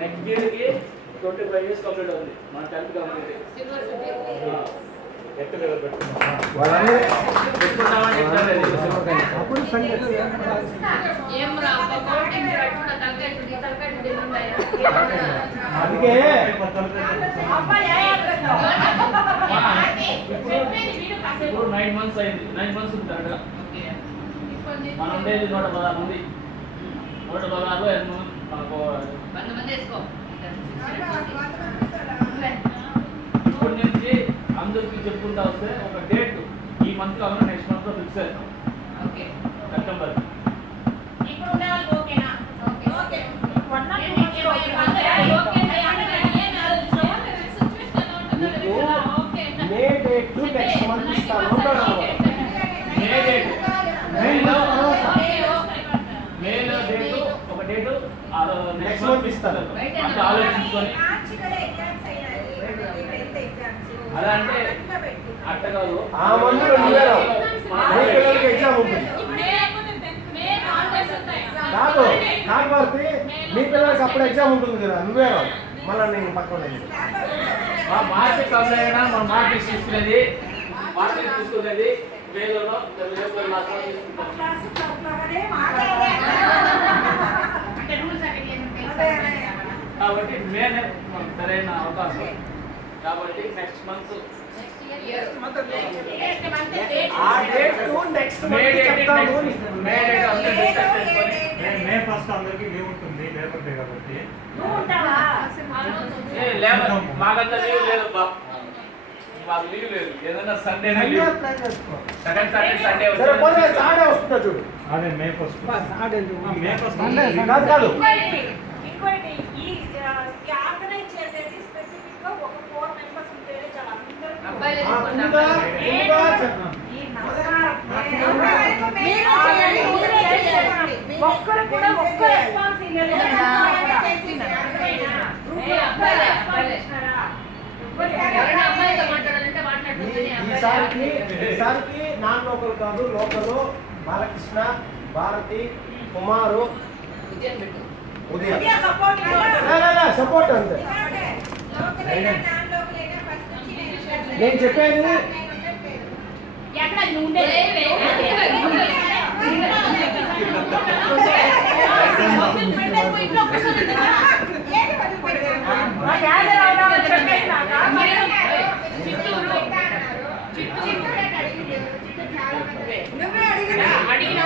Next ఇయర్కి 25 years complete అవుతుంది మన 10th కంప్లీట్ అందుకే ఇప్పుడు 9 months అయింది. 9 months ఉంటాడు. మనం ఉండేది 116 మంది. 116లో మనకు 100 మంది వేసుకో. ఇప్పటి నుంచి అందరికి చెప్పుకుంటా వస్తే ఒక డేట్ ఈ మంత్ కాకుండా నెక్స్ట్ మంత్ లో ఫిక్స్ అవుతాం. Okay, September. ఇప్పుడు ఉండే వాళ్ళు ఓకేనా? Okay okay. May date next month ఇస్తాను. మేలో డేట్ ఒక డేట్ నెక్స్ట్ మంత్ ఇస్తాను. అంటే ఆలోచించుకొని అలా అంటే అట్ట కాదు. ఆ మంత్ 2000 మీ పిల్లలకి ఎగ్జామ్ ఉంటుంది. కాదు నాకు భారతి మీ పిల్లలకి అప్పుడు ఎగ్జామ్ ఉంటుంది కదా, నువ్వే మళ్ళీ నేను పక్కన మార్కెట్ కంప్లైంట్ అయినా మన మార్కెట్ తీసుకునేది మేలో కాబట్టి మేనే సరైన అవకాశం. కాబట్టి నెక్స్ట్ మంత్ మే ఫస్ట్ అందరికి లీవ్ ఉంటుంది లేకపోతే కాబట్టి మాకంతా లీవ్ లేదు. మాకు లీవ్ లేదు. ఏదైనా సండే సెకండ్ సాటర్డే సాడే వస్తుందా చూడు. అదే మే ఫస్ట్ మే ఫస్ట్ కాదు కాదు ఇంకోటి ఈ ఆర్గనైజ్ చేసేది స్పెసిఫిక్ గా ఒక 4 మెంబర్స్ ఉంటేనే చాలా ఒక్కరు కూడా ఒక్క రెస్పాన్స్ ఈసారికి నాన్ లోకల్ కాదు, లోకల్ బాలకృష్ణ, భారతి, కుమారు, ఉదయం సపోర్ట్ అంతే. నేను చెప్పేది నువ్వే అడిగినా